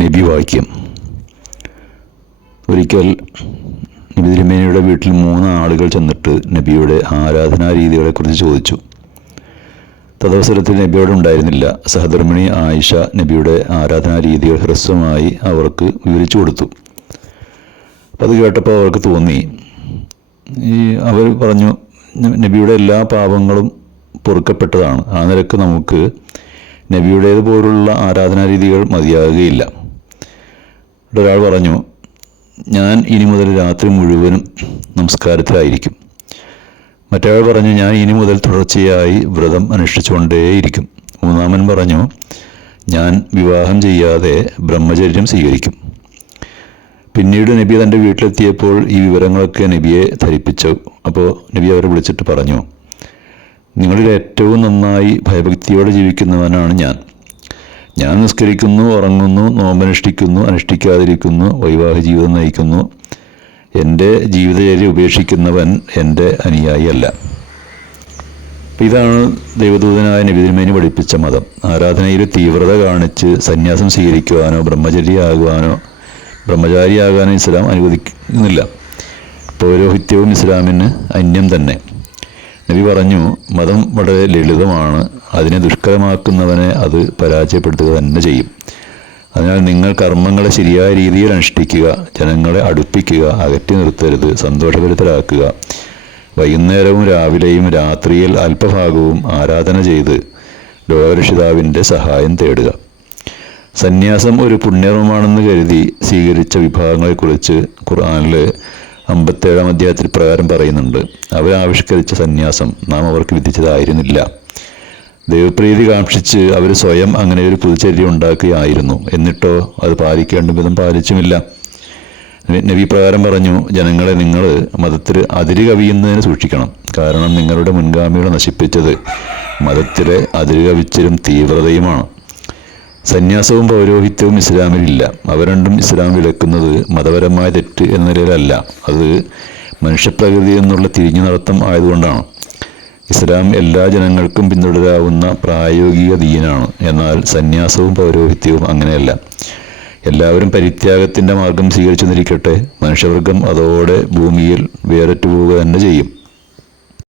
നബി വാക്യം ഒരിക്കൽ നബി തിരുമേനിയുടെ വീട്ടിൽ മൂന്ന് ആളുകൾ ചെന്നിട്ട് നബിയുടെ ആരാധനാ രീതികളെക്കുറിച്ച് ചോദിച്ചു. തദവസരത്തിൽ നബിയോട് ഉണ്ടായിരുന്നില്ല. സഹധർമ്മിണി ആയിഷ നബിയുടെ ആരാധനാ രീതികൾ ഹ്രസ്വമായി അവർക്ക് വിവരിച്ചു കൊടുത്തു. അത് കേട്ടപ്പോൾ അവർക്ക് തോന്നി. ഈ അവർ പറഞ്ഞു നബിയുടെ എല്ലാ പാപങ്ങളും പൊറുക്കപ്പെട്ടതാണ്. ആ നിരക്ക് നമുക്ക് നബിയുടേത് പോലുള്ള ആരാധനാ രീതികൾ മതിയാകുകയില്ല. ഒരാൾ പറഞ്ഞു ഞാൻ ഇനി മുതൽ രാത്രി മുഴുവനും നമസ്കാരത്തിലായിരിക്കും. മറ്റേയാൾ പറഞ്ഞു ഞാൻ ഇനി മുതൽ തുടർച്ചയായി വ്രതം അനുഷ്ഠിച്ചുകൊണ്ടേയിരിക്കും. മൂന്നാമൻ പറഞ്ഞു ഞാൻ വിവാഹം ചെയ്യാതെ ബ്രഹ്മചര്യം സ്വീകരിക്കും. പിന്നീട് നബി തന്റെ വീട്ടിലെത്തിയപ്പോൾ ഈ വിവരങ്ങളൊക്കെ നബിയെ ധരിപ്പിച്ചു. അപ്പോൾ നബി അവരെ വിളിച്ചിട്ട് പറഞ്ഞു നിങ്ങളിൽ ഏറ്റവും നന്നായി ഭയഭക്തിയോടെ ജീവിക്കുന്നവനാണ് ഞാൻ. ഞാൻ നിസ്കരിക്കുന്നു ഉറങ്ങുന്നു നോമ്പനുഷ്ഠിക്കുന്നു അനുഷ്ഠിക്കാതിരിക്കുന്നു വൈവാഹിക ജീവിതം നയിക്കുന്നു. എന്റെ ജീവിതചര്യ ഉപേക്ഷിക്കുന്നവൻ എന്റെ അനുയായി അല്ല അപ്പം ഇതാണ് ദൈവദൂതനായ നബിതിന്മേനി പഠിപ്പിച്ച മതം. ആരാധനയിൽ തീവ്രത കാണിച്ച് സന്യാസം സ്വീകരിക്കുവാനോ ബ്രഹ്മചര്യയാകുവാനോ ബ്രഹ്മചാരിയാകാനോ ഇസ്ലാം അനുവദിക്കുന്നില്ല. പൗരോഹിത്യവും ഇസ്ലാമിന് അന്യം തന്നെ. നബി പറഞ്ഞു മതം വളരെ ലളിതമാണ്. അതിനെ ദുഷ്കരമാക്കുന്നവനെ അത് പരാജയപ്പെടുത്തുക തന്നെ ചെയ്യും. അതിനാൽ നിങ്ങൾ കർമ്മങ്ങളെ ശരിയായ രീതിയിൽ അനുഷ്ഠിക്കുക ജനങ്ങളെ അടുപ്പിക്കുക അകറ്റി നിർത്തരുത് സന്തോഷഭരിതരാക്കുക. വൈകുന്നേരവും രാവിലെയും രാത്രിയിൽ അല്പഭാഗവും ആരാധന ചെയ്ത് ലോകരക്ഷിതാവിന്റെ സഹായം തേടുക. സന്യാസം ഒരു പുണ്യർമ്മമാണെന്ന് കരുതി സ്വീകരിച്ച വിഭാഗങ്ങളെക്കുറിച്ച് ഖുർആനിൽ അമ്പത്തേഴാം അധ്യായത്തിൽ പ്രകാരം പറയുന്നുണ്ട് അവരാവിഷ്കരിച്ച സന്യാസം നാം അവർക്ക് വിധിച്ചതായിരുന്നില്ല. ദൈവപ്രീതി കാക്ഷിച്ച് അവർ സ്വയം അങ്ങനെ ഒരു പുതുചര്യ ഉണ്ടാക്കുകയായിരുന്നു. എന്നിട്ടോ അത് പാലിക്കേണ്ട വിധം പാലിച്ചുമില്ല. നബി- പ്രകാരം പറഞ്ഞു ജനങ്ങളെ നിങ്ങൾ മതത്തിൽ അതിര് കവിയുന്നതിന് സൂക്ഷിക്കണം. കാരണം നിങ്ങളുടെ മുൻഗാമികളെ നശിപ്പിച്ചത് മതത്തിലെ അതിര് കവിച്ചലും തീവ്രതയുമാണ്. സന്യാസവും പൗരോഹിത്യവും ഇസ്ലാമിലില്ല. അവ രണ്ടും ഇസ്ലാം വിലക്കുന്നത് മതപരമായ തെറ്റ് എന്ന നിലയിലല്ല. അത് മനുഷ്യപ്രകൃതി എന്നുള്ള തിരിഞ്ഞു നടത്തം ആയതുകൊണ്ടാണ്. ഇസ്ലാം എല്ലാ ജനങ്ങൾക്കും പിന്തുടരാവുന്ന പ്രായോഗിക ദീനാണ്. എന്നാൽ സന്യാസവും പൗരോഹിത്യവും അങ്ങനെയല്ല. എല്ലാവരും പരിത്യാഗത്തിന്റെ മാർഗം സ്വീകരിച്ചു നിന്നിരിക്കട്ടെ മനുഷ്യവർഗം അതോടെ ഭൂമിയിൽ വേറിട്ടു പോവുക തന്നെ ചെയ്യും.